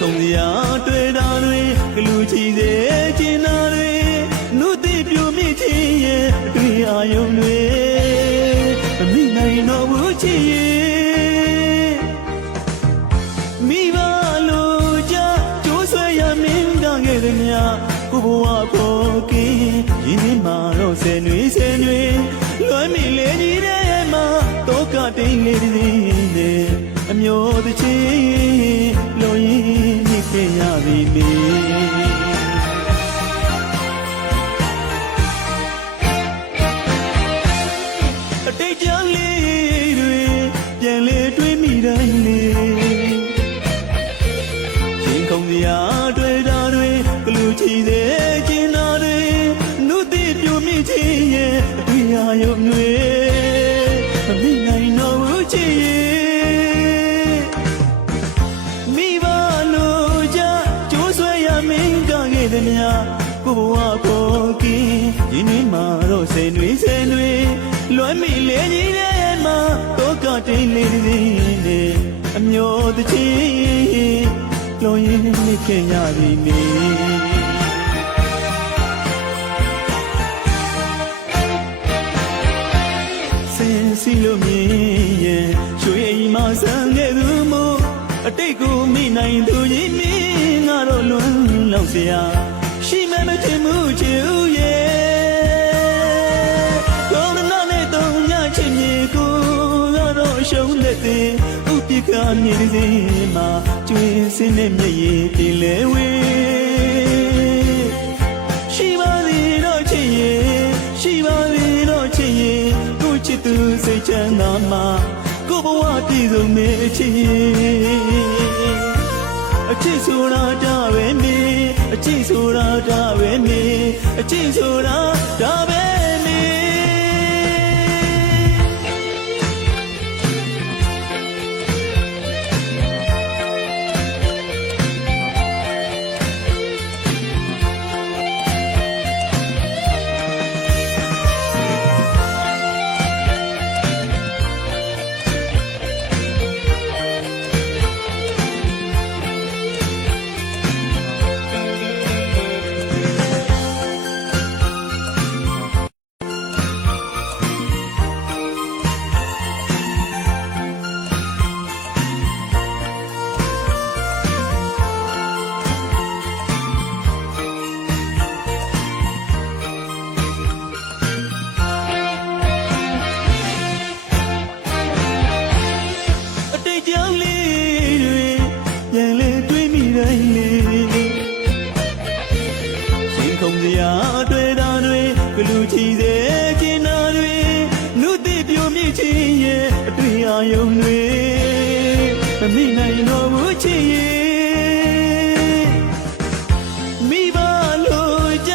ကုန်စရာတွေ့တာတွေကလူချီစေချင်တာတွေနှုတ်သိပြိုမိချင်းရဲ့အတွေ့အာယုံတွေမမိနိုင်တော့ဘူးချစ်ရဲ့မိဘလို့ကြကျိုးဆွဲရမင်းတန်ခဲ့သည်များကိုဘဝပေါ်ကင်းရင်းနှီးမှာတော့ဆယ်နွေလွမ်းမိလေကြီးတဲ့မှာတော့ကတိန်လေးတွေနဲ့အမျိုးတစ်ချင်းလို့ရင်းနှီးခဲ့ရပြီမေအတိတ်ကြောင့်လေးတွေပြန်လေတွေးမိတိုင်းလေရှင်ကုန်စရာတွေ့တာတွေကလူချီစေချင်တာတွေနှုတ်သိပြိုမိချင်းရဲ့အတွေ့အယုံတွေမမိနိုင်တော့ဘူးချစ်ရဲ့မိဘလို့ကြကျိုးဆွဲရမင်းကခဲ့သည်များကိုဘဝပေါ်ကင်းရင်းနှီးမှာတော့ဆယ်နွေလွမ်းမိလေကြီးတဲ့မှာတော့ကတိန်လေးတွေနဲ့အမျိုးတစ်ချင်းလုံးရင်းနှီးခဲ့ရပြီမေစီလိုမြင်ရဲ့ရွှေအိမ်မှာဆန်းခဲ့သူမို့အတိတ်ကိုမိနိုင်သူကြီးမင်းငါတော့လွန်းလောက်စရာရှိမှမထင်မှုချစ်ဦးရဲ့ကောင်းနာနဲ့တုံညချစ်မြေကိုကတော့ရှုံးလက်သေးဥပိ္ပခာမြေစီမှာကျွေးစင်းတဲ့မျက်ရည်ပြေလဲဝေးရှိပါသေးတော့ချစ်ရဲ့ရှိပါသေးတော့ချစ်ရဲ့ချစ်သူစိတ်ချမ်းသာမှာကိုဘဝပြည့်စုံနေချစ်အချစ်ဆိုတာဒါပဲမေအချစ်ဆိုတာဒါပဲမေအချစ်ဆိုတာဒါပဲမေကုန်စရာတွေ့တာတွေကလူချီစေချင်တာတွေနှုတ်သိပြိုမိချင်းရဲ့အတွေ့အယုံတွေမမိနိုင်တော့ဘူးချစ်ရဲ့မိဘလို့ကြ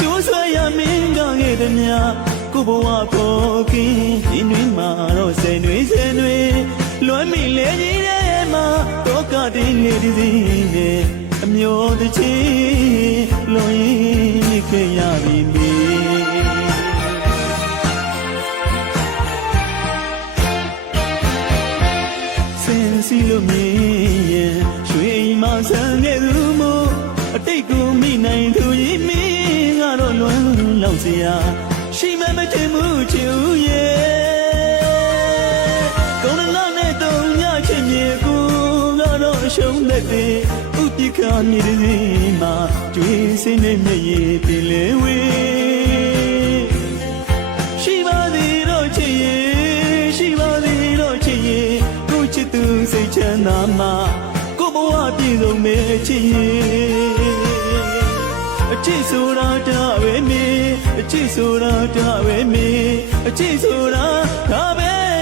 ကျိုးဆွဲရမင်းကခဲ့သည်များကိုဘဝပေါ်ကင်းရင်းနှီးမှာတော့ဆယ်နွေလွမ်းမိလေကြီးတဲ့မှာတော့ကတိန်လေးတွေနဲ့အမျိုးတစ်ချင်းလုံးရင်းခဲ့ရပြီမေစင်စီလိုမြင်ရဲ့ရွှေအိမ်မှာဆန်းခဲ့သူမို့အတိတ်ကိုမိနိုင်သူကြီးမင်းငါတော့လွန်းလောက်စရာရှိမှမထင်မှုချစ်ဦးရဲ့ကောင်းနာနဲ့တုံညချစ်မြေကိုကတော့ရှုံးလက်သေးဥပိ္ပခာမြေစီမှာကျွေးစင်းတဲ့မျက်ရည်ပြေလဲဝေးရှိပါသေးတော့ချစ်ရဲ့ရှိပါသေးတော့ချစ်ရဲ့ကိုချစ်သူစိတ်ချမ်းသာမှာကိုဘဝပြည့်စုံမဲ့ချစ်ရဲ့အချစ်ဆိုတာဒါပဲမေအချစ်ဆိုတာဒါပဲမေအချစ်ဆိုတာဒါပဲ